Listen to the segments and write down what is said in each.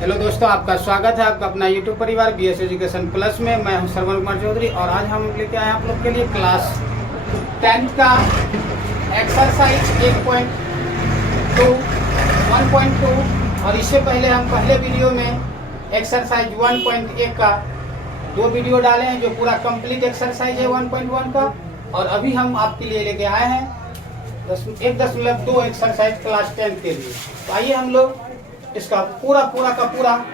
Hello दोस्तों, आपका स्वागत है आपका अपना यूट्यूब परिवार BS एजुकेशन प्लस में। मैं हूं श्रवण कुमार चौधरी और आज हम लेके आए हैं आप लोग के लिए क्लास 10 का एक्सरसाइज 1.2 1.2। और इससे पहले हम पहले वीडियो में एक्सरसाइज 1.1 का 2 वीडियो डाले हैं जो पूरा कंप्लीट एक्सरसाइज है 1.1 का। और अभी हम आपके लिए लेके आए हैं 1.2 एक्सरसाइज क्लास 10 के लिए। तो आइए हम लोग इसका पूरा का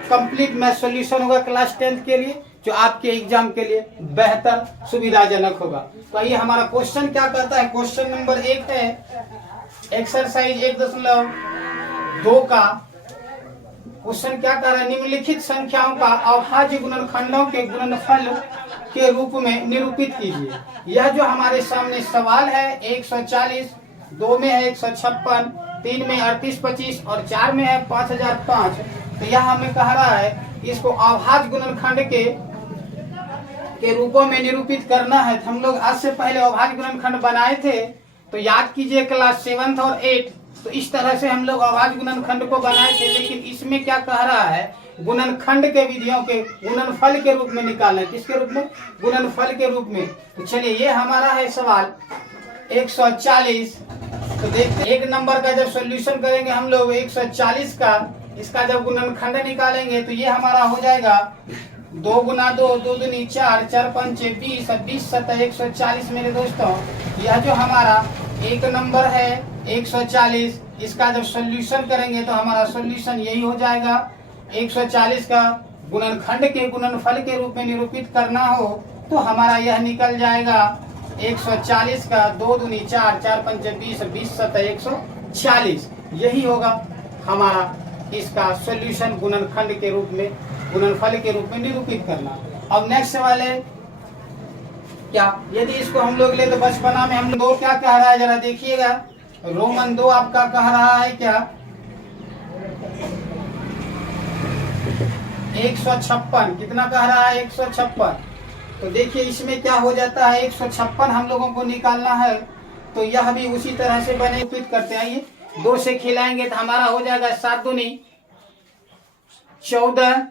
कंप्लीट मैथ सॉल्यूशन होगा क्लास 10 के लिए, जो आपके एग्जाम के लिए बेहतर सुविधाजनक होगा। तो आइए हमारा क्वेश्चन क्या कहता है। क्वेश्चन नंबर 1 है एक्सरसाइज 1.2 का क्वेश्चन क्या कह रहा है, निम्नलिखित संख्याओं का अभाज्य गुणनखंडों के गुणनफल के रूप में निरूपित कीजिए। यह जो हमारे सामने सवाल है 140, 2 में है 156, 3 में 3825 और 4 में है 5005। तो यह हमें कह रहा है इसको अभाज्य गुणनखंड के रूपों में निरूपित करना है। तो हम लोग आज से पहले अभाज्य गुणनखंड बनाए थे, तो याद कीजिए क्लास 7 और 8। तो इस तरह से हम लोग अभाज्य गुणनखंड को बनाए थे, लेकिन इसमें क्या कह रहा है, गुणनखंड के विधियों के गुणनफल के रूप में निकालना है। किसके रूप में? गुणनफल के रूप में। तो चलिए ये हमारा है सवाल 140। तो देखते एक नंबर का जब सॉल्यूशन करेंगे हम लोग 140 का, इसका जब गुणनखंड निकालेंगे तो ये हमारा हो जाएगा 2 गुना 2, 2 दूनी 4, 4 पंचे 20 और 20 सतह 140। मेरे दोस्तों यह जो हमारा एक नंबर है 140, इसका जब सॉल्यूशन करेंगे तो हमारा सॉल्यूशन यही हो जाएगा। 140 का गुणनखंड के गुणनफल के रूप में निरूपित करना हो तो हमारा यह निकल जाएगा 140 का 2 दूनी 4, 4 पंचे 20, 20 सतह 140। यही होगा हमारा इसका सॉल्यूशन गुणनखंड के रूप में, गुणनफल के रूप में निरूपित करना। अब नेक्स्ट सवाल है क्या, यदि इसको हम लोग ले तो बचपना में हम 2 क्या कह रहा है जरा देखिएगा। रोमन 2 आपका कह रहा है क्या 156। कितना कह रहा है? 156। तो देखिए इसमें क्या हो जाता है, 156 हम लोगों को निकालना है, तो यह भी उसी तरह से बने करते हैं। ये 2 से खिलाएंगे तो हमारा हो जाएगा 7 दूनी 14,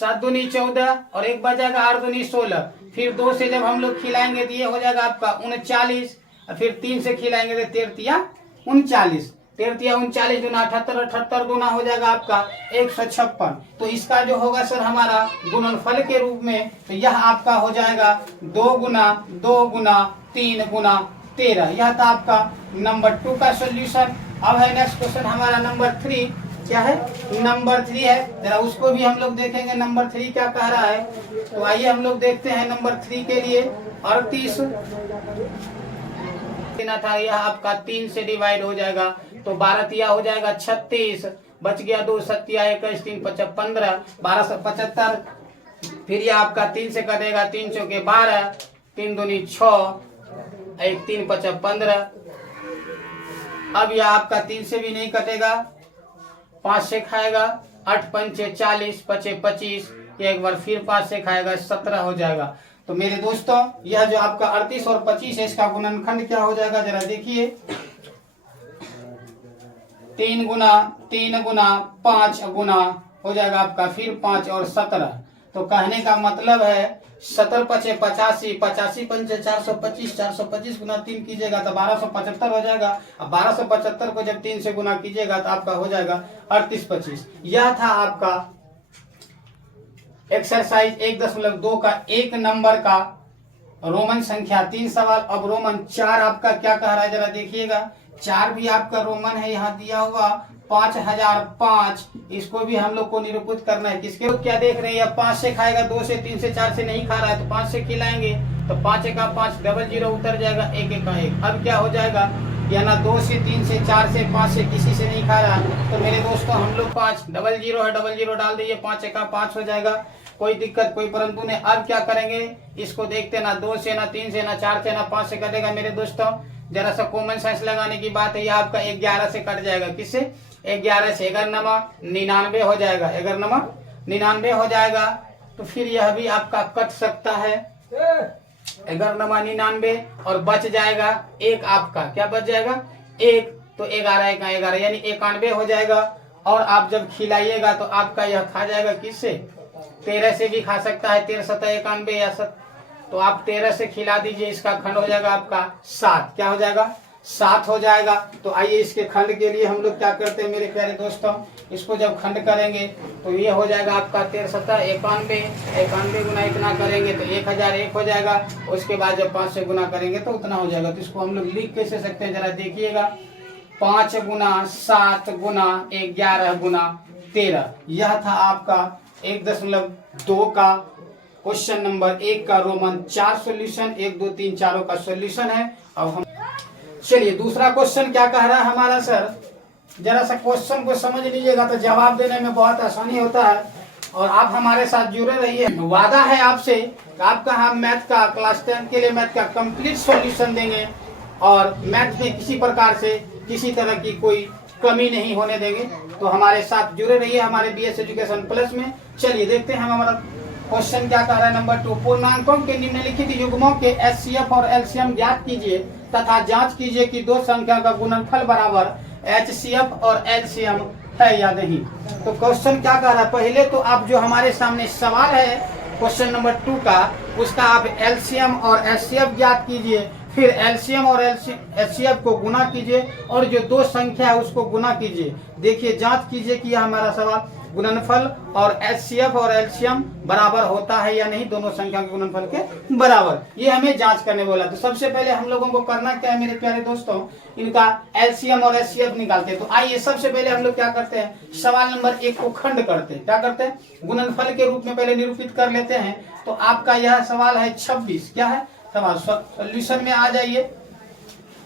7 दूनी 14 और एक बचेगा 8 दूनी 16। फिर 2 से जब हम लोग खिलाएंगे तो ये हो जाएगा आपका 39। और फिर 3 से खिलाएंगे तो 13 39, 13 39 दूना 78, 78 गुना हो जाएगा आपका 156। तो इसका जो होगा सर हमारा गुणनफल के रूप में, तो यह आपका हो जाएगा 2 गुना 2 गुना 3 गुना 13। यह था आपका नंबर 2 का सॉल्यूशन। अब है नेक्स्ट क्वेश्चन हमारा नंबर 3। क्या है? नंबर 3 है, जरा उसको भी हम लोग देखेंगे नंबर 3 क्या कह रहा है। तो आइए हम लोग देखते हैं नंबर 3 के लिए 38 देना था, यह आपका 3 से डिवाइड हो जाएगा तो 12 तिया हो जाएगा 36, बच गया 2 सत्या 21, 3 5 15, 1275। फिर यह आपका 3 से कटेगा, 3 चौके 12, 3 दूनी 6, 1 3 5 15। अब यह आपका 3 से भी नहीं कटेगा, 5 से खाएगा, 8 पंचे 40, पचे 25, एक बार फिर 5 से खाएगा 17 हो जाएगा। तो मेरे दोस्तों यह जो आपका 38 और 25 है, इसका गुणनखंड क्या हो जाएगा जरा देखिए। 3 गुना 5 गुना हो जाएगा आपका फिर 5 और 17। तो कहने का मतलब है 17 पचे 85, 85 पंचे 425, 425 गुना 3 कीजिएगा तो 1275 हो जाएगा। अब 1275 को जब 3 से गुना कीजिएगा तो आपका हो जाएगा 38 25। यह था आपका एक्सरसाइज 1.2 का 1 नंबर का रोमन संख्या 3 सवाल। अब रोमन 4 आपका क्या कह रहा है जरा देखिएगा। 4 भी आपका रोमन है, यहाँ दिया हुआ 5005। इसको भी हम लोग को निरूपित करना है। किसके लोग क्या देख रहे हैं, 5 से खाएगा, 2 से 3 से 4 से नहीं खा रहा है तो 5 से खिलाएंगे तो 5 का 5 डबल 0 उतर जाएगा, 1 का 1। अब क्या हो जाएगा, या ना 2 से 3 से 4 से 5 से किसी से नहीं खा रहा, तो मेरे दोस्तों हम लोग 5 डबल 0 है, डबल 0 डाल दीजिए, 5 का 5 हो जाएगा, कोई दिक्कत कोई परंतु नहीं। अब क्या करेंगे, इसको देखते ना 2 से ना 3 से ना 4 से ना 5 से कटेगा। मेरे दोस्तों जरा सा कॉमन सेंस लगाने की बात है, यह आपका 11 से कट जाएगा। किससे? 11 से। 11 नमा 99 हो जाएगा, 11 नमा 99 हो जाएगा। तो फिर यह भी आपका कट सकता है 11 नमा 99 और बच जाएगा 1 आपका। क्या बच जाएगा? 1। तो 11 1 11 यानी 91 हो जाएगा। और आप जब खिलाइएगा तो आपका यह खा जाएगा किससे, 13 से भी खा सकता है, 13 7 91 या तो आप 13 से खिला दीजिए, इसका खंड हो जाएगा आपका 7। क्या हो जाएगा, 7 हो जाएगा। तो आइए इसके खंड के लिए हम लोग क्या करते हैं मेरे प्यारे दोस्तों, इसको जब खंड करेंगे तो ये हो जाएगा आपका 13 7 91, 91 गुना इतना करेंगे तो 1001 हो जाएगा। उसके बाद जब 5 से गुना करेंगे तो उतना हो जाएगा। तो इसको हम लोग लिख कैसे सकते हैं, जरा देखिएगा, 5 गुना 7 गुना 11 गुना 13। यह था आपका 1.2 का क्वेश्चन नंबर 1 का रोमन 4 सॉल्यूशन, 1 2 3 4 का सॉल्यूशन है। अब हम चलिए दूसरा क्वेश्चन क्या कह रहा है हमारा सर, जरा सा क्वेश्चन को समझ लीजिएगा तो जवाब देने में बहुत आसानी होता है और आप हमारे साथ जुड़े रहिए। वादा है आपसे कि आपका हम मैथ का क्लास 10 के लिए मैथ का कंप्लीट सॉल्यूशन देंगे और मैथ में किसी प्रकार से किसी तरह की कोई कमी नहीं होने देंगे। तो हमारे साथ जुड़े रहिए हमारे बीएस एजुकेशन प्लस में। चलिए देखते हैं हम हमारा क्वेश्चन क्या कह रहा है। नंबर 2, पूर्णांकों के निम्नलिखित युग्मों के एचसीएफ और एलसीएम ज्ञात कीजिए तथा जांच कीजिए कि दो संख्या का गुणनफल बराबर एचसीएफ और एलसीएम है या नहीं। तो क्वेश्चन क्या कह रहा है, पहले तो आप जो हमारे सामने सवाल है क्वेश्चन नंबर 2 का, उसका आप एलसीएम और एचसीएफ ज्ञात कीजिए, फिर एलसीएम और एचसीएफ को गुना कीजिए और जो दो संख्या है उसको गुना कीजिए। देखिए जांच कीजिए कि यह हमारा सवाल गुणनफल और एचसीएफ और एलसीएम बराबर होता है या नहीं, दोनों संख्या के गुणनफल के बराबर, ये हमें जांच करने बोला। तो सबसे पहले हम लोगों को करना क्या है मेरे प्यारे दोस्तों, इनका एलसीएम और एचसीएफ निकालते हैं। तो आइए सबसे पहले हम लोग क्या करते हैं, सवाल नंबर 1 को खंड करते हैं। क्या करते हैं, गुणनफल के रूप में पहले निरूपित कर लेते हैं। तो आपका यह सवाल है 26, क्या है सवाल, सॉल्यूशन में आ जाइए।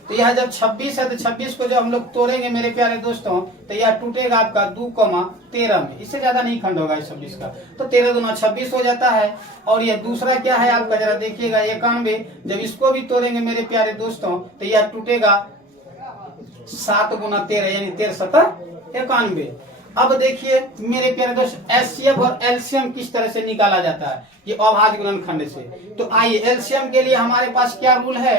तो यह जब 26 है तो 26 को जब हम लोग तोड़ेंगे मेरे प्यारे दोस्तों तो यह टूटेगा आपका 2,13 में, इससे ज्यादा नहीं खंड होगा इस 26 का। तो 13 दूना 26 हो जाता है। और यह दूसरा क्या है आपका, जरा देखिएगा 91, जब इसको भी तोड़ेंगे मेरे प्यारे दोस्तों तो यह टूटेगा 7 गुना 13 यानी 13 7 91। अब देखिए मेरे प्यारे दोस्त एचसीएफ और एलसीएम किस तरह से निकाला जाता है, ये अभाज्य गुणनखंड से। तो आइए एलसीएम के लिए हमारे पास क्या रूल है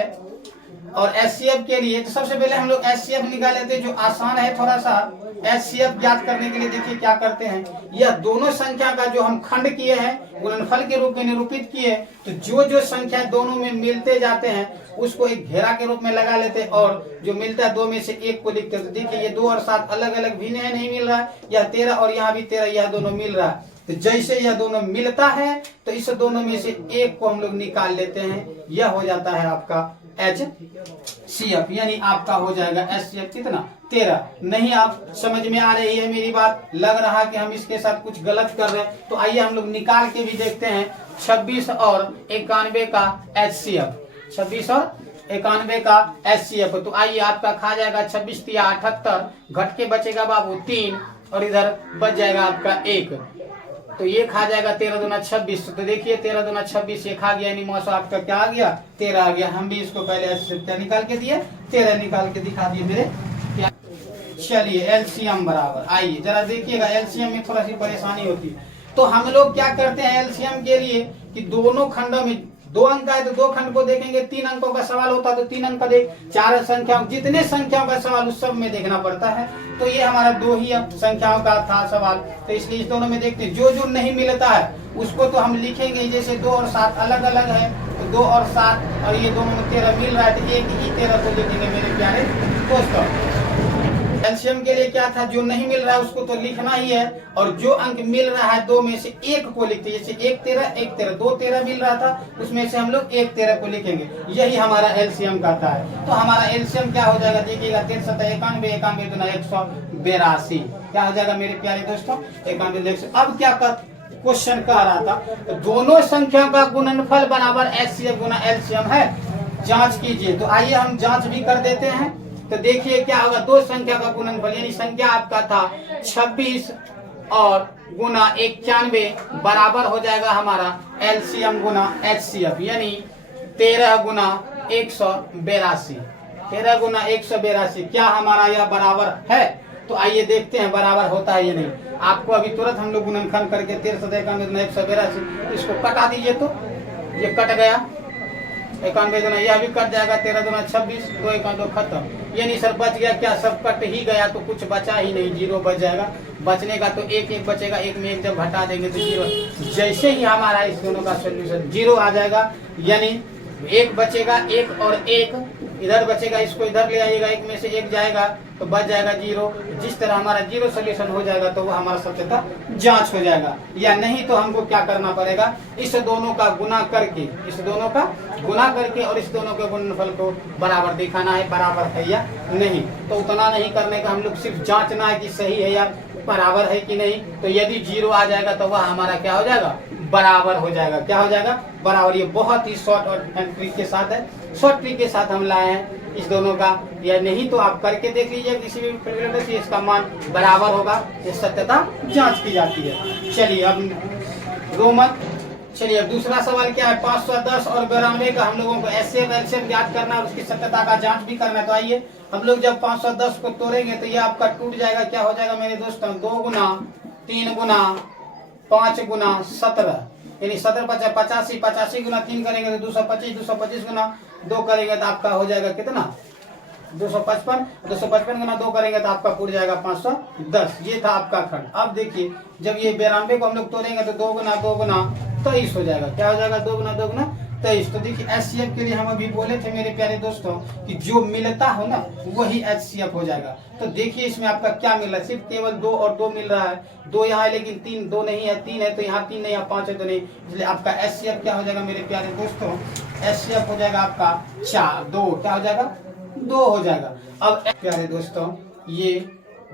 और एचसीएफ के लिए, तो सबसे पहले हम लोग एचसीएफ निकाल लेते हैं, जो आसान है थोड़ा सा। एचसीएफ ज्ञात करने के लिए देखिए क्या करते हैं, यह दोनों संख्या का जो हम खंड किए हैं गुणनफल के रूप में निरूपित किए, तो जो जो संख्या दोनों में मिलते जाते हैं उसको एक घेरा के रूप में लगा लेते हैं और जो मिलता है दो में से एक को लिखते हैं। तो देखिए ये 2 और 7 अलग अलग भिन्न है, नहीं मिल रहा है, यह 13 और यहाँ भी 13, यह दोनों मिल रहा है। तो जैसे यह दोनों मिलता है तो इस दोनों में से एक को हम लोग निकाल लेते हैं, यह हो जाता है आपका एचसीएफ, यानी आपका हो जाएगा एचसीएफ कितना 13। नहीं आप समझ में आ रही है मेरी बात, लग रहा कि हम इसके साथ कुछ गलत कर रहे हैं। तो आइए हम लोग निकाल के भी देखते हैं 26 और 91 का एचसीएफ, 26 और 91 का एचसीएफ। तो आइए आपका खा जाएगा 26 × 78, घट के बचेगा बाबू 3 और इधर बच जाएगा आपका 1, तो ये खा जाएगा 13 दूना 26। तो देखिए 13 दूना 26 ये खा गया, यानी मौसम आपका क्या आ गया 13 आ गया। हम भी इसको पहले क्या निकाल के दिए 13 निकाल के दिखा दिए मेरे। चलिए एलसीएम बराबर, आइए जरा देखिएगा एलसीएम में थोड़ा सी परेशानी होती है। तो हम लोग क्या करते हैं एलसीएम के लिए कि दोनों खंडों में 2 अंक है तो 2 खंड को देखेंगे, 3 अंकों का सवाल होता है तो 3 अंक का देख, 4 संख्याओं जितने संख्याओं का सवाल उस सब में देखना पड़ता है। तो ये हमारा 2 ही संख्याओं का था सवाल, तो इसलिए इस दोनों में देखते हैं जो जो नहीं मिलता है उसको तो हम लिखेंगे, जैसे 2 और 7 अलग अलग है तो 2 और 7 और ये दोनों में 13 मिल रहा है तो एक ही 13 को लिखेंगे मेरे प्यारे दोस्तों। एलसीएम के लिए क्या था, जो नहीं मिल रहा है उसको तो लिखना ही है और जो अंक मिल रहा है 2 में से एक को लिखते हैं, जैसे 1 13 1 13, 2 13 मिल रहा था उसमें से हम लोग 1 13 को लिखेंगे, यही हमारा एलसीएम कहता है। तो हमारा एलसीएम क्या हो जाएगा देखिएगा 13 7 91, 91 दूना 182, क्या हो जाएगा मेरे प्यारे दोस्तों 91। अब क्या कर क्वेश्चन कह रहा था, तो दोनों संख्या का गुणनफल बराबर एचसीएफ गुना एलसीएम है, जांच कीजिए। तो आइए हम जांच भी कर देते हैं। तो देखिए क्या होगा, दो संख्या का गुणनफल यानी संख्या आपका था 26 और गुना 91 बराबर हो जाएगा हमारा एलसीएम गुना एचसीएफ, यानी 13 गुना 182, 13 गुना 182। क्या हमारा यह बराबर है? तो आइए देखते हैं बराबर होता है या नहीं। आपको अभी तुरंत हम लोग गुणनखंड करके 13 7 91 182, इसको कटा दीजिए तो ये कट गया। 91 दूना यह भी कट जाएगा, 13 दूना 26, 2 1 2 खत्म। यानी सर बच गया क्या, सब कट ही गया तो कुछ बचा ही नहीं, 0 बच जाएगा। बचने का तो एक एक बचेगा, एक में एक जब घटा देंगे तो 0। जैसे ही हमारा इस दोनों का सोल्यूशन 0 आ जाएगा, यानी एक बचेगा, एक और एक इधर बचेगा, इसको इधर ले आइएगा, एक में से एक जाएगा तो बच जाएगा 0। जिस तरह हमारा 0 सोल्यूशन हो जाएगा तो वह हमारा सत्यता जांच हो जाएगा। या नहीं तो हमको क्या करना पड़ेगा, इस दोनों का गुना करके, इस दोनों का गुना करके और इस दोनों के गुणनफल को बराबर दिखाना है, बराबर है या नहीं। तो उतना नहीं करने का, हम लोग सिर्फ जांचना है कि सही है या बराबर है कि नहीं। तो यदि 0 आ जाएगा तो वह हमारा क्या हो जाएगा, बराबर हो जाएगा। क्या हो जाएगा, बराबर। ये बहुत ही शॉर्ट और ट्रिक के साथ है, शॉर्ट ट्रिक के साथ हम लाए हैं इस दोनों का। या नहीं तो आप करके देख लीजिए किसी भी कैलकुलेटर से, इसका मान बराबर होगा, ये सत्यता जांच की जाती है। चलिए अब रोमन, चलिए अब दूसरा सवाल क्या है, 510 और 92 का हम लोगों को एचसीएफ एलसीएम ज्ञात करना है, उसकी सत्यता का जांच भी करना है। तो आइए हम लोग जब 510 को तोड़ेंगे तो ये आपका टूट जाएगा, क्या हो जाएगा मेरे दोस्तों, 2 गुना 3 गुना 5 गुना 17, यानी 17 50 85, 85 गुना 3 करेंगे तो 225, 225 गुना 2 करेंगे तो आपका हो जाएगा कितना, 255, 255 गुना 2 करेंगे तो आपका पूरा जाएगा 510। ये था आपका खंड। अब देखिए जब ये 92 को हम लोग तोड़ेंगे तो 2 गुना 2 गुना 23 हो जाएगा। क्या हो जाएगा, 2 गुना 2 गुना 23। तो देखिए एचसीएफ के लिए हम अभी बोले थे मेरे प्यारे दोस्तों कि जो मिलता हो ना वही एचसीएफ हो जाएगा। तो देखिए इसमें आपका क्या मिल रहा है, सिर्फ केवल 2 और 2 मिल रहा है, 2 यहाँ है लेकिन 3 2 नहीं है, 3 है तो यहाँ 3 नहीं, यहाँ 5 है तो नहीं, इसलिए आपका एचसीएफ क्या हो जाएगा मेरे प्यारे दोस्तों, एचसीएफ हो जाएगा आपका 4 2, क्या हो जाएगा 2 हो जाएगा। अब प्यारे दोस्तों ये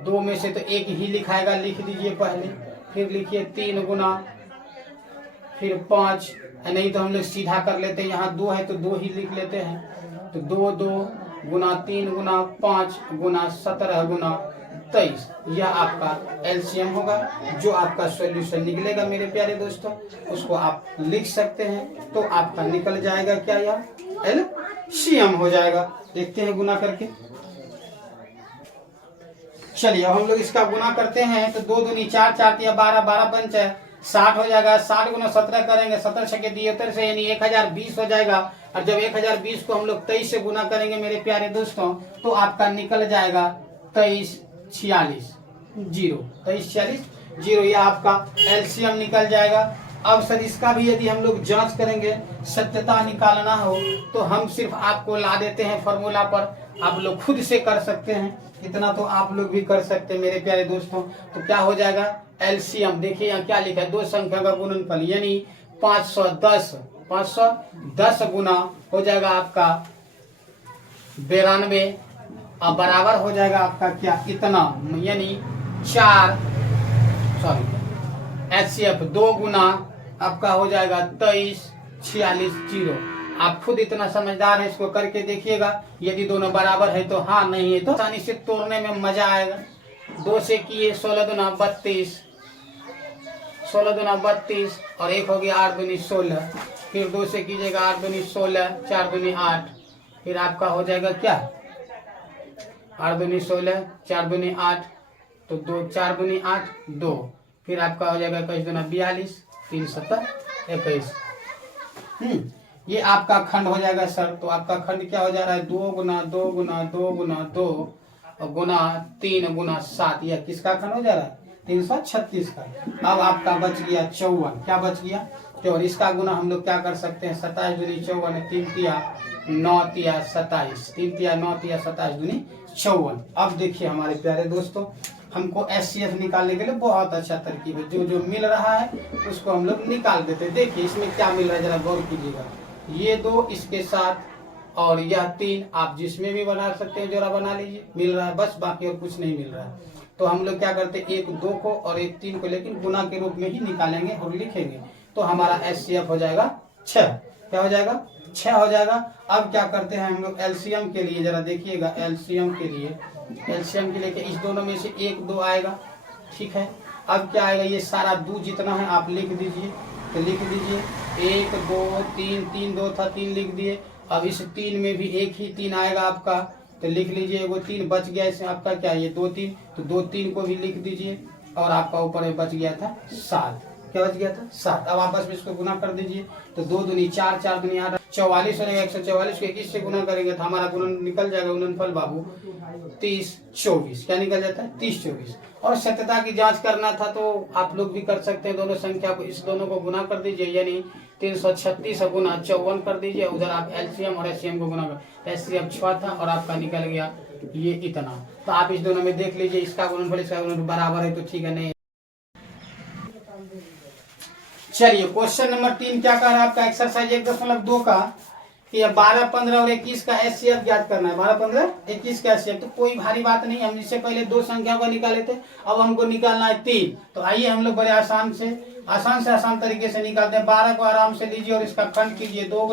2 में से तो एक ही लिखाएगा, लिख दीजिए पहले, फिर लिखिए 3 गुना फिर 5, नहीं तो हम लोग सीधा कर लेते हैं, यहाँ 2 है तो 2 ही लिख लेते हैं। तो 2 2 गुना 3 गुना 5 गुना 17 गुना 23, यह आपका एलसीएम होगा। जो आपका सॉल्यूशन निकलेगा मेरे प्यारे दोस्तों उसको आप लिख सकते हैं, तो आपका निकल जाएगा क्या, यह एलसीएम हो जाएगा। देखते हैं गुना करके। चलिए अब हम लोग इसका गुना करते हैं तो 2 दूनी 4 4 या 12 12 पंच है 60 हो जाएगा। 60 गुना 17 करेंगे, 17 छके 73 से यानी 1020 हो जाएगा। और जब 1020 को हम लोग 23 से गुना करेंगे मेरे प्यारे दोस्तों तो आपका निकल जाएगा 23 46 0, 23 46 0, यह आपका एलसीएम निकल जाएगा। अब सर इसका भी यदि हम लोग जांच करेंगे, सत्यता निकालना हो तो हम सिर्फ आपको ला देते हैं फॉर्मूला पर, आप लोग खुद से कर सकते हैं, इतना तो आप लोग भी कर सकते हैं मेरे प्यारे दोस्तों। तो क्या हो जाएगा एलसीएम, देखिए यहाँ क्या लिखा है, 2 संख्या का गुणनफल यानी 510 गुना हो जाएगा आपका 92 और बराबर हो जाएगा आपका क्या, इतना यानी 4 एचसीएफ 2 गुना आपका हो जाएगा 23 46 0। आप खुद इतना समझदार है, इसको करके देखिएगा। यदि दोनों बराबर है तो हाँ, नहीं है तो आसानी से तोड़ने में मजा आएगा। 2 से किए 16 दूना 32, 16 दूना 32 और 1 हो गया 8 दूनी 16, फिर 2 से कीजिएगा 8 दूनी 16, 4 दूनी 8, फिर आपका हो जाएगा क्या 8 दूनी 16, 4 दूनी 8, तो 2 4 दूनी 8 2, फिर आपका हो जाएगा 21 दूना 42, 3 7 21। ये आपका खंड हो जाएगा सर। तो आपका खंड क्या हो जा रहा है, 2 गुना 2 गुना 2 गुना 2 और गुना 3 गुना 7, यह किसका खंड हो जा रहा है 336 का। अब आपका बच गया 54, क्या बच गया 54। इसका गुना हम लोग क्या कर सकते हैं, 27 दूनी 54, 3 तिया 9 तिया 27, 3 तिया 9 तिया 27 दूनी 54। अब देखिए हमारे प्यारे दोस्तों हमको एचसीएफ निकालने के लिए बहुत अच्छा तरकीब है, जो जो मिल रहा है उसको हम लोग निकाल देते हैं। देखिए इसमें क्या मिल रहा है जरा गौर कीजिएगा, ये 2 इसके साथ और यह 3, आप जिसमें भी बना सकते हैं जोड़ा बना लीजिए, मिल रहा है बस, बाकी और कुछ नहीं मिल रहा है। तो हम लोग क्या करते हैं, 1 2 को और 1 3 को लेकिन गुना के रूप में ही निकालेंगे और लिखेंगे, तो हमारा एचसीएफ हो जाएगा 6। क्या हो जाएगा 6 हो जाएगा। अब क्या करते हैं हम लोग एलसीएम के लिए, जरा देखिएगा एलसीएम के लिए कि इस दोनों में से 1 2 आएगा, ठीक है। अब क्या आएगा, ये सारा 2 जितना है आप लिख दीजिए, तो लिख दीजिए 1 2 3 3 2 था 3 लिख दिए। अब इस 3 में भी एक ही 3 आएगा आपका, तो लिख लीजिए, वो 3 बच गया, इसमें आपका क्या ये 2 3, तो 2 3 को भी लिख दीजिए और आपका ऊपर बच गया था 7। क्या बच गया था 7। अब आपस में इसको गुना कर दीजिए तो 2 दूनी 4, 4 दूनी 8, 44 हो जाएगा। 144 को 21 से गुना करेंगे तो हमारा गुणन निकल जाएगा। गुणनफल बाबू 30 24 क्या निकल जाता है 30 24। और सत्यता की जांच करना था तो आप लोग भी कर सकते हैं। दोनों संख्या को इस दोनों को गुना कर दीजिए, यानी 336 गुना 54 कर दीजिए। उधर आप एलसीएम और एचसीएम को गुना कर, एचसीएम 6 था और आपका निकल गया ये इतना। तो आप इस दोनों में देख लीजिए, इसका गुणनफल इसका गुणनफल बराबर है तो ठीक है। नहीं चलिए क्वेश्चन नंबर 3 क्या कह रहा है आपका एक्सरसाइज 1.2 का कि 12, 15 और 21 का एचसीएफ ज्ञात करना है। 12, 15, 21 का एचसीएफ तो कोई भारी बात नहीं, हम इससे पहले 2 संख्या को निकाले थे, अब हमको निकालना है 3। तो आइए हम लोग बड़े आसान से आसान तरीके से निकालते हैं। 12 को आराम से लीजिए और इसका खंड कीजिए, 2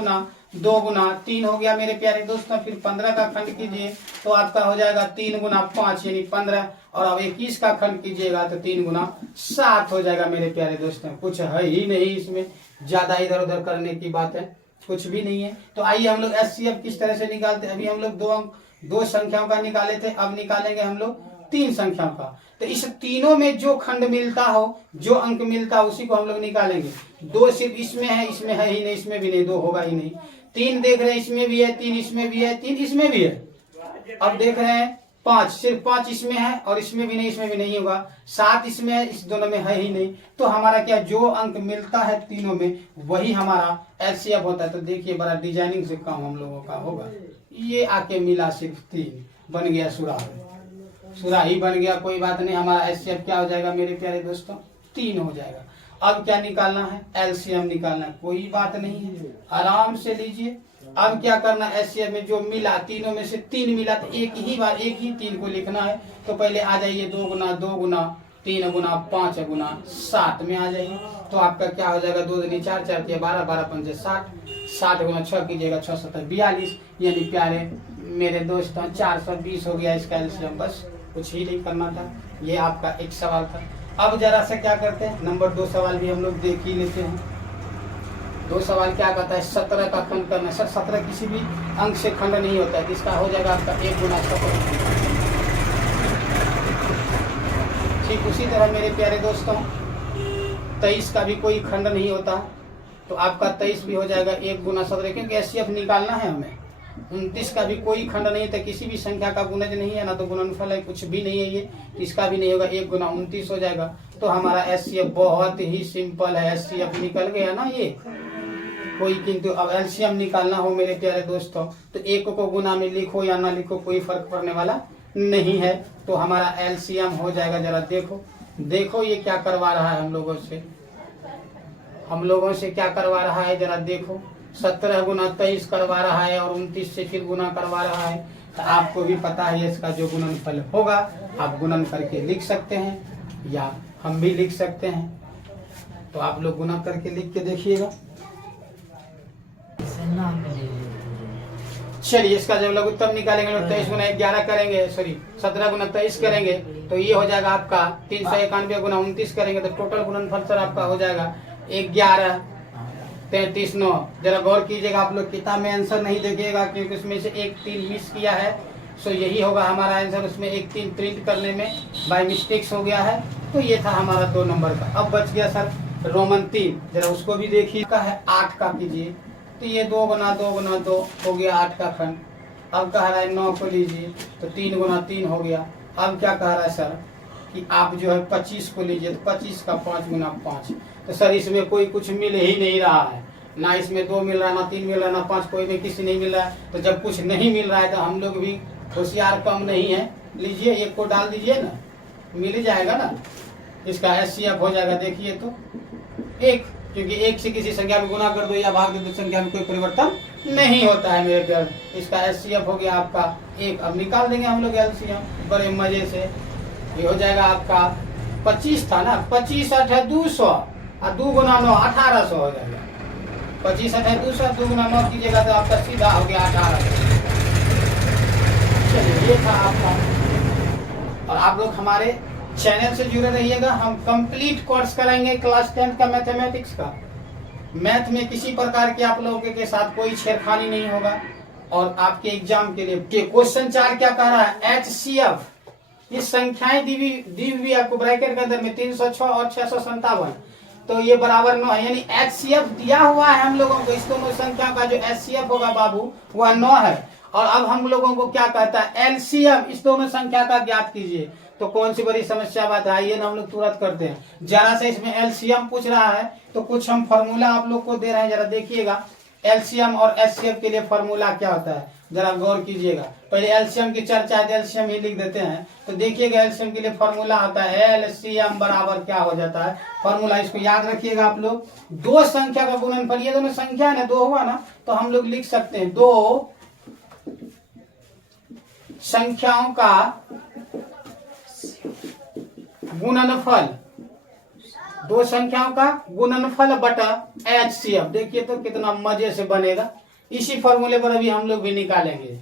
गुना 3 हो गया मेरे प्यारे दोस्तों। फिर 15 का खंड कीजिए तो आपका हो जाएगा 3 गुना 5 यानी 15। और अब 21 का खंड कीजिएगा तो 3 गुना 7 हो जाएगा मेरे प्यारे दोस्तों। कुछ है ही नहीं इसमें, ज्यादा इधर उधर करने की बात है, कुछ भी नहीं है। तो आइए हम लोग एचसीएफ किस तरह से निकालते हैं। अभी हम लोग दो संख्याओं का निकाले थे, अब निकालेंगे हम लोग 3 संख्याओं का। तो इस तीनों में जो खंड मिलता हो, जो अंक मिलता हो उसी को हम लोग निकालेंगे। 2 सिर्फ इसमें है, इसमें है ही नहीं, इसमें भी नहीं, 2 होगा ही नहीं। 3 देख रहे हैं, इसमें भी है, 3 इसमें भी है, 3 इसमें भी है। अब देख रहे हैं 5, सिर्फ 5 इसमें है और इसमें भी नहीं, इसमें भी नहीं होगा। 7 इसमें है, इस दोनों में है ही नहीं। तो हमारा क्या, जो अंक मिलता है तीनों में वही हमारा एचसीएफ होता है। तो देखिए बड़ा डिजाइनिंग से काम हम लोगों का होगा। ये आके मिला सिर्फ 3, बन गया सुराही बन गया, कोई बात नहीं। हमारा एचसीएफ क्या हो जाएगा मेरे प्यारे दोस्तों 3 हो जाएगा। अब क्या निकालना है, एलसीएम निकालना है, कोई बात नहीं है, आराम से लीजिए। अब क्या करना है, एचसीएफ में जो मिला, तीनों में से 3 मिला तो एक ही बार एक ही 3 को लिखना है। तो पहले आ जाइए 2 गुना 3 गुना 5 गुना 7 में आ जाइए। तो आपका क्या हो जाएगा, 2 दूनी 4, 4 के 12, 12 पंजे 60, 60 गुना 6 कीजिएगा 6 7 42, यानी प्यारे मेरे दोस्तों 420 हो गया इसका एलसीएम। बस कुछ ही नहीं करना था, ये आपका एक सवाल था। अब जरा से क्या करते हैं, नंबर 2 सवाल भी हम लोग देख ही लेते हैं। 2 सवाल क्या कहता है, 17 का खंड करना है। सर 17 किसी भी अंक से खंड नहीं होता है, इसका हो जाएगा आपका 1 गुना 17। ठीक उसी तरह मेरे प्यारे दोस्तों 23 का भी कोई खंड नहीं होता, तो आपका 23 भी हो जाएगा 1 गुना 17, क्योंकि एचसीएफ निकालना है हमें। 29 का भी कोई खंड नहीं था, किसी भी संख्या का गुणज नहीं है ना, तो गुणनफल है, कुछ भी नहीं है ये, इसका भी नहीं होगा, 1 गुना 29 हो जाएगा। तो हमारा एचसीएफ बहुत ही सिंपल है, एचसीएफ निकल गया ना ये कोई। किंतु अब एलसीएम निकालना हो मेरे प्यारे दोस्तों तो 1 को गुना में लिखो या ना लिखो कोई फर्क पड़ने वाला नहीं है। तो हमारा एलसीएम हो जाएगा, जरा देखो ये क्या करवा रहा है हम लोगों से क्या करवा रहा है, जरा देखो। 17 गुना 23 करवा रहा है और 29 से फिर गुना करवा रहा है। तो आपको भी पता है इसका जो गुणनफल होगा, आप गुणन करके लिख सकते हैं या हम भी लिख सकते हैं। तो आप लोग गुना करके लिख के देखिएगा। चलिए इसका जब लोग उत्तर निकालेंगे, 23 गुना 11 करेंगे, सॉरी 17 गुना 23 करेंगे तो ये हो जाएगा आपका 391 गुना 29 करेंगे तो टोटल गुणनफल सर आपका हो जाएगा 11 33 9। जरा गौर कीजिएगा, आप लोग किताब में आंसर नहीं देखिएगा क्योंकि उसमें से 1 3 मिस किया है। सो यही होगा हमारा आंसर, उसमें 1 3 प्रिंट करने में बाय मिस्टेक्स हो गया है। तो ये था हमारा 2 नंबर का। अब बच गया सर रोमन 3, जरा उसको भी देखिए। का है 8 का कीजिए, तो ये 2 गुना 2 हो गया 8 का खंड। अब कह रहा है 9 को लीजिए तो 3 गुना 3 हो गया। अब क्या कह रहा है सर कि आप जो है 25 को लीजिए तो 25 का 5 गुना 5। तो सर इसमें कोई कुछ मिल ही नहीं रहा है, ना इसमें 2 मिल रहा है, ना 3 मिल रहा है, ना 5, कोई में किसी नहीं मिल रहा है। तो जब कुछ नहीं मिल रहा है तो हम लोग भी होशियार कम नहीं है। लीजिए 1 को डाल दीजिए ना, मिल जाएगा ना, इसका एचसीएफ हो जाएगा। देखिए तो 1, क्योंकि 1 से किसी संख्या में गुना कर दो या भाग दो संख्या में कोई परिवर्तन नहीं होता है मेरे प्यार। इसका एचसीएफ हो गया आपका 1। अब निकाल देंगे हम लोग एलसीएम बड़े मजे से। ये हो जाएगा आपका 25 था ना, 25 8 200 और 2 गुना 9 1800 हो जाएगा। 25 8 200 2 गुना 9 कीजिएगा तो आपका सीधा हो गया 1800। चलिए ये था आपका। और आप लोग हमारे चैनल से जुड़े रहिएगा, हम कंप्लीट कोर्स कराएंगे क्लास 10 का मैथमेटिक्स का। मैथ में किसी प्रकार के आप लोगों के साथ कोई छेड़खानी नहीं होगा। और आपके एग्जाम के लिए क्वेश्चन 4 क्या कह रहा है, एचसीएफ। ये संख्याएं दी हुई आपको ब्रैकेट के अंदर में 306 और 657। तो ये बराबर 9 है, यानी HCF दिया हुआ है हम लोगों को। इस दोनों संख्या का जो HCF होगा बाबू वह 9 है। और अब हम लोगों को क्या कहता है, LCM इस दोनों संख्या का ज्ञात कीजिए। तो कौन सी बड़ी समस्या बात है, आइए ना हम लोग तुरंत करते हैं। जरा से इसमें LCM पूछ रहा है तो कुछ हम फॉर्मूला आप लोग को दे रहे हैं, जरा देखिएगा। LCM और HCF के लिए फॉर्मूला क्या होता है, जरा गौर कीजिएगा। पहले LCM की चर्चा है, LCM ही लिख देते हैं। तो देखिएगा LCM के लिए फॉर्मूला होता है LCM बराबर क्या हो जाता है, फॉर्मूला इसको याद रखिएगा आप लोग। दो संख्या का गुणनफल, ये दोनों संख्या है ना, दो हुआ ना, तो हम लोग लिख सकते हैं दो संख्याओं का गुणनफल, दो संख्याओं का गुणनफल बटा HCF। देखिए तो कितना मजे से बनेगा। इसी फॉर्मूले पर अभी हम लोग भी निकालेंगे।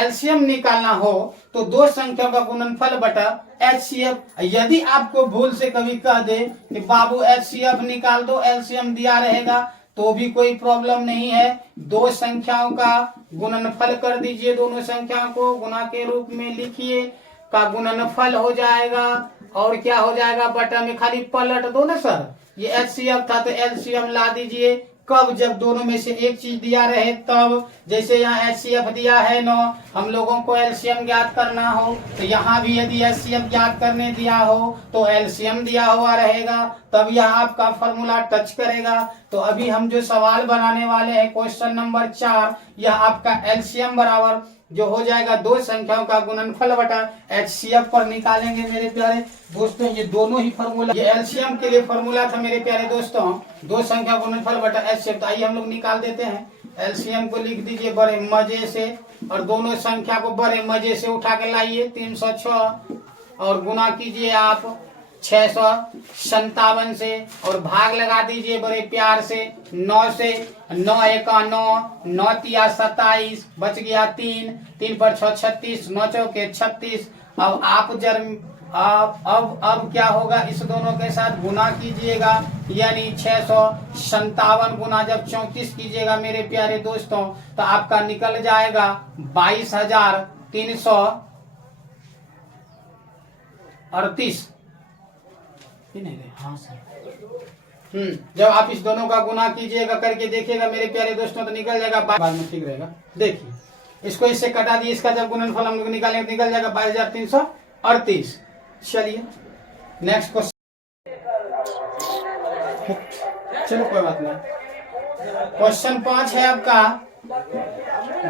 LCM निकालना हो तो दो संख्याओं का गुणनफल बटा HCF। यदि आपको भूल से कभी कह दे कि बाबू HCF निकाल दो, LCM दिया रहेगा, तो भी कोई प्रॉब्लम नहीं है। दो संख्याओं का गुणनफल कर दीजिए, दोनों संख्याओं को गुणा के रूप में लिखिए, का गुणनफल हो जाएगा। और क्या हो जाएगा, बटा में खाली पलट दो ना सर। ये HCF था तो LCM ला दीजिए। कब, जब दोनों में से एक चीज दिया रहे तब। जैसे यहाँ HCF दिया है 9, हम लोगों को LCM ज्ञात करना हो, तो यहाँ भी यदि HCF ज्ञात करने दिया हो तो LCM दिया हुआ रहेगा, तब यह आपका फॉर्मूला टच करेगा। तो अभी हम जो सवाल बनाने वाले हैं क्वेश्चन नंबर 4, यह आपका LCM बराबर जो हो जाएगा दो संख्याओं का गुणनफल बटा HCF पर निकालेंगे मेरे प्यारे दोस्तों। ये दोनों ही फॉर्मूला, ये LCM के लिए फॉर्मूला था मेरे प्यारे दोस्तों, दो संख्या गुणनफल बटा HCF। तो आइए हम लोग निकाल देते हैं। LCM को लिख दीजिए बड़े मजे से, और दोनों संख्या को बड़े मजे से उठा के लाइए 306, और गुना कीजिए आप 657 से, और भाग लगा दीजिए बड़े प्यार से 9 से। 9 एका 9, 9 तिया 27, बच गया 3, 3 पर 6 36, 9 चौके 36। अब आप अब क्या होगा, इस दोनों के साथ गुना कीजिएगा, यानी 657 गुना जब 34 कीजिएगा मेरे प्यारे दोस्तों, तो आपका निकल जाएगा 22,338। हाँ सर। जब आप इस दोनों का गुना कीजिएगा, करके देखिएगा मेरे प्यारे दोस्तों, तो निकल जाएगा, बाद में ठीक रहेगा। देखिए इसको इससे कटा दिए, इसका जब गुणनफल हम लोग निकालेंगे निकल जाएगा 22,338। चलिए नेक्स्ट क्वेश्चन, चलो कोई बात नहीं। क्वेश्चन 5 है आपका,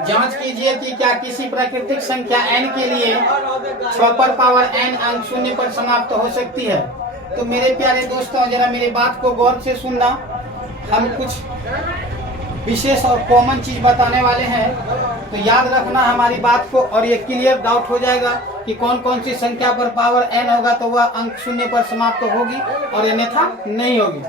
जांच कीजिए कि क्या किसी प्राकृतिक संख्या n के लिए 6 पर पावर n अंक शून्य पर समाप्त हो सकती है। तो मेरे प्यारे दोस्तों जरा मेरी बात को गौर से सुनना, हम कुछ विशेष और कॉमन चीज बताने वाले हैं, तो याद रखना हमारी बात को, और ये क्लियर डाउट हो जाएगा कि कौन कौन सी संख्या पर पावर n होगा तो वह अंक शून्य पर समाप्त होगी और अन्यथा नहीं होगी।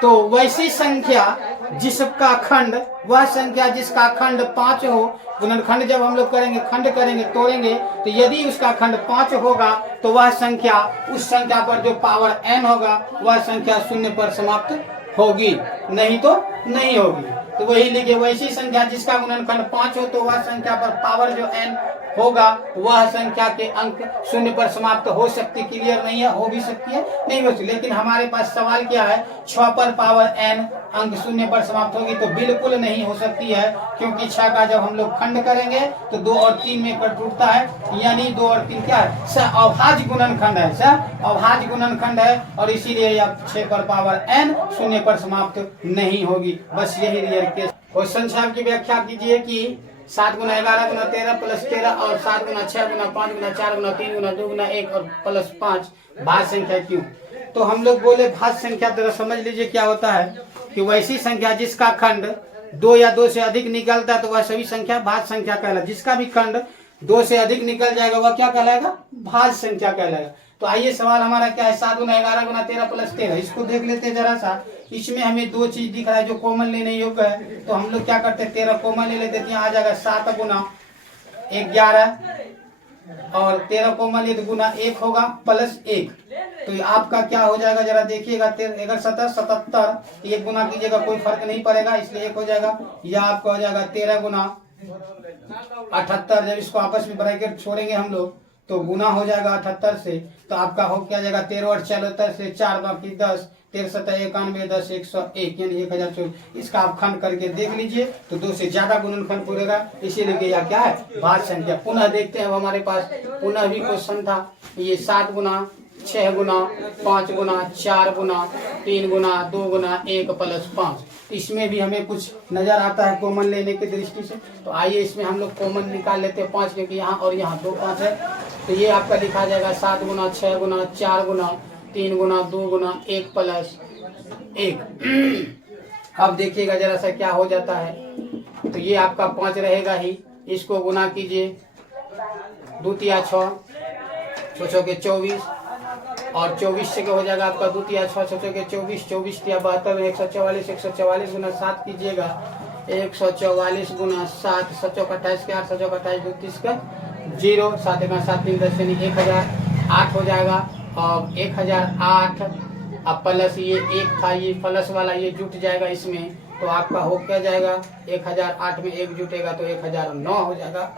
तो वैसी संख्या जिसका खंड, वह संख्या जिसका खंड 5 हो, गुणनखंड जब हम लोग करेंगे, खंड करेंगे, तोड़ेंगे, तो यदि उसका खंड 5 होगा तो वह संख्या, उस संख्या पर जो पावर n होगा वह संख्या शून्य पर समाप्त होगी, नहीं तो नहीं होगी। तो वही लिखिए, वैसी संख्या जिसका गुणनखंड 5 हो तो वह संख्या पर पावर जो n होगा वह संख्या के अंक शून्य पर समाप्त हो सकती। क्लियर नहीं है, हो भी सकती है, नहीं हो सकती, लेकिन हमारे पास सवाल क्या है, 6 पर पावर n अंक शून्य पर समाप्त होगी, तो बिल्कुल नहीं हो सकती है, क्योंकि 6 का जब हम लोग खंड करेंगे तो 2 और 3 में कट टूटता है, यानी 2 और 3 क्या है, अभाज्य गुणनखंड है, अभाज्य गुणनखंड है, और इसीलिए यह 6 पर पावर n शून्य पर समाप्त नहीं होगी। बस यही रियल केस। क्वेश्चन साहब की व्याख्या कीजिए कि 7 गुना 11 गुना 13 प्लस 13 और 7 गुना 6 गुना 5 गुना 4 गुना 3 गुना 2 गुना 1 और प्लस 5 भाज्य संख्या क्यों। तो हम लोग बोले भाज्य संख्या, जरा समझ लीजिए क्या होता है कि वैसी संख्या जिसका खंड 2 या 2 से अधिक निकलता है तो वह सभी संख्या भाज्य संख्या कहलाएगा। जिसका भी खंड 2 से अधिक निकल जाएगा वह क्या कहलाएगा, भाज्य संख्या कहलाएगा। तो आइए सवाल हमारा क्या है, 7 गुना 11 गुना 13 प्लस 13, इसको देख लेते हैं जरा सा। इसमें हमें 2 चीज दिख रहा है जो कॉमन लेने योग्य है, तो हम लोग क्या करते हैं 13 कॉमन ले लेते हैं, यहाँ आ जाएगा 7 गुना 11 और 13 कॉमन ले तो गुना 1 होगा प्लस 1, तो आपका क्या हो जाएगा जरा देखिएगा, 13 7 77, 1 गुना कीजिएगा कोई फर्क नहीं पड़ेगा, इसलिए 1 हो जाएगा। यह आपका हो जाएगा 13 गुना 78, जब इसको आपस में ब्रैकेट छोड़ेंगे हम लोग तो गुना हो जाएगा 78 से, तो आपका हो क्या जाएगा 13 और 74 से 4 बाकी 10, 13 7 91 10 101 यानी 1024। इसका आप खंड करके देख लीजिए तो 2 से ज्यादा गुणनखंड पूरेगा, इसीलिए यह क्या है भाज्य संख्या। पुनः देखते हैं, अब हमारे पास पुनः भी क्वेश्चन था। ये 7 गुना 6 गुना 5 गुना 4 गुना 3 गुना 2 गुना 1 प्लस 5। इसमें भी हमें कुछ नजर आता है कॉमन लेने की दृष्टि से, तो आइए इसमें हम लोग कॉमन निकाल लेते हैं 5, क्योंकि यहाँ और यहाँ 2 5 है। तो ये आपका लिखा जाएगा 7 गुना 6 गुना 4 गुना 3 गुना 2 गुना 1 प्लस 1। अब देखिएगा जरा सा क्या हो जाता है। तो ये आपका 5 रहेगा ही, इसको गुना कीजिए 2 तिया 6 6 के 24 और 24 से क्या हो जाएगा आपका 2 तिया 6 6 के 24 24 तिया 72 144 144 गुना 7 कीजिएगा 144 गुना 7 7 28 के 8 7 28 32 का 0 7 1 7 3 10 यानी 1008 हो जाएगा। और 1008 अब प्लस ये 1 था, ये प्लस वाला ये जुट जाएगा इसमें, तो आपका हो क्या जाएगा 1008 में 1 जुटेगा तो 1009 हो जाएगा।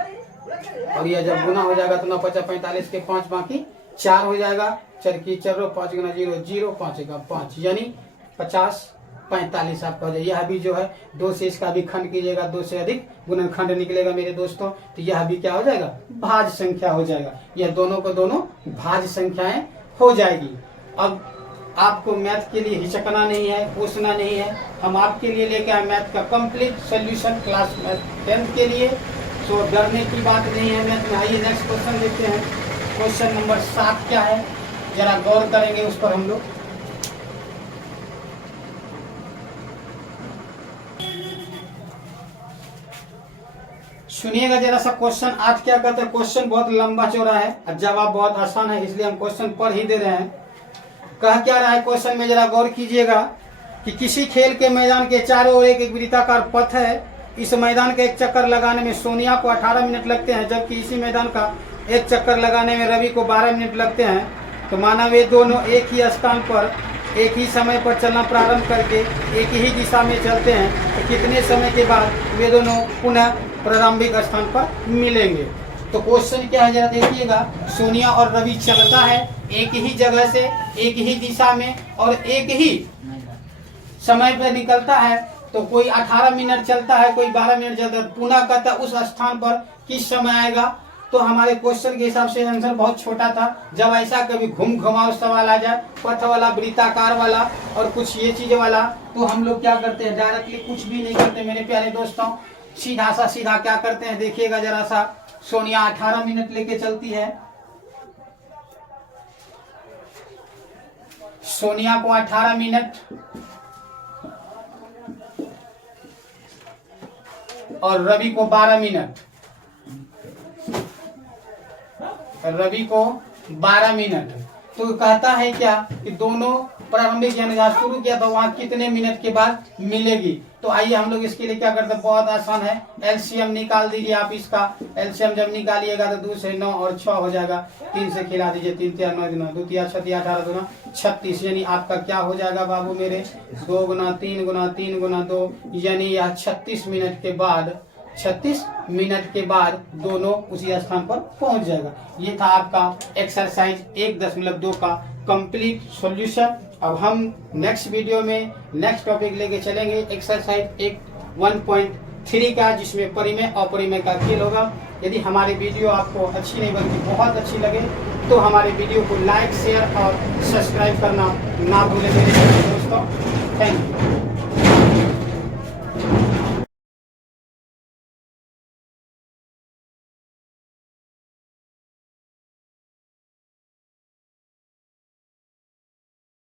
और यह जब गुना हो जाएगा तो 9 5 45 के 5 बाकी 4 हो जाएगा। 4 की 4 5 गुना 0 0 5 का 5 यानी 50 45 आपका हो जाएगा। यह भी जो है 2 से इसका भी खंड कीजिएगा, 2 से अधिक गुणनखंड निकलेगा मेरे दोस्तों, तो यह भी क्या हो जाएगा भाज्य संख्या हो जाएगा। यह दोनों को दोनों भाज्य संख्याएं हो जाएगी। अब आपको मैथ के लिए हिचकना नहीं है, पूछना नहीं है, हम आपके लिए लेके आए मैथ का कंप्लीट सॉल्यूशन क्लास 10th के लिए। तो डरने की बात नहीं है मैथ में। आइए नेक्स्ट क्वेश्चन देखते हैं। क्वेश्चन नंबर 7 क्या है, जरा गौर करेंगे उस पर हम लोग। सुनिएगा जरा सा क्वेश्चन 8 क्या कहते हैं। क्वेश्चन बहुत लंबा चौड़ा है और जवाब बहुत आसान है, इसलिए हम क्वेश्चन पढ़ ही दे रहे हैं। कह क्या रहा है क्वेश्चन में, जरा गौर कीजिएगा कि किसी खेल के मैदान के चारों ओर एक वृत्ताकार पथ है। इस मैदान का एक चक्कर लगाने में सोनिया को 18 मिनट लगते हैं, जबकि इसी मैदान का एक चक्कर लगाने में रवि को 12 मिनट लगते हैं। तो माना वे दोनों एक ही स्थान पर एक ही समय पर चलना प्रारंभ करके एक ही दिशा में चलते हैं, तो कितने समय के बाद वे दोनों पुनः प्रारंभिक स्थान पर मिलेंगे। तो क्वेश्चन क्या है जरा देखिएगा। सोनिया और रवि चलता है एक ही जगह से एक ही दिशा में और एक ही समय पर निकलता है। तो कोई 18 मिनट चलता है, कोई 12 मिनट चलता है। पुनः कहता उस स्थान पर किस समय आएगा। तो हमारे क्वेश्चन के हिसाब से आंसर बहुत छोटा था। जब ऐसा कभी घूम घुमाव सवाल आ जाए, पथ वाला, वृत्ताकार वाला और कुछ ये चीज वाला, तो हम लोग क्या करते हैं डायरेक्टली कुछ भी नहीं करते मेरे प्यारे दोस्तों। सीधा क्या करते हैं देखिएगा जरा सा। सोनिया 18 मिनट लेके चलती है, सोनिया को 18 मिनट और रवि को 12 मिनट, रवि को 12 मिनट। तो कहता है क्या कि दोनों प्रारंभिक यानी जहाँ शुरू किया था वहां कितने मिनट के बाद मिलेगी। तो आइए हम लोग इसके लिए क्या करते हैं, बहुत आसान है। एलसीएम निकाल दीजिए आप इसका। एलसीएम जब निकालिएगा तो 2 से 9 और 6 हो जाएगा। 3 से खिला दीजिए, 3 तिया 9 गुना 2 तिया 6 तिया 18 गुना 36 यानी आपका क्या हो जाएगा बाबू मेरे 2 गुना 3 गुना 3 गुना 2 यानी यह 36 मिनट के बाद 36 मिनट के बाद दोनों उसी स्थान पर पहुंच जाएगा। ये था आपका एक्सरसाइज 1.2 का कंप्लीट सॉल्यूशन। अब हम नेक्स्ट वीडियो में नेक्स्ट टॉपिक लेके चलेंगे एक्सरसाइज 1.3 का, जिसमें परिमेय अपरिमेय का खेल होगा। यदि हमारी वीडियो आपको अच्छी नहीं बल्कि बहुत अच्छी लगे तो हमारे वीडियो को लाइक शेयर और सब्सक्राइब करना ना भूलें मेरे दोस्तों। Thank you.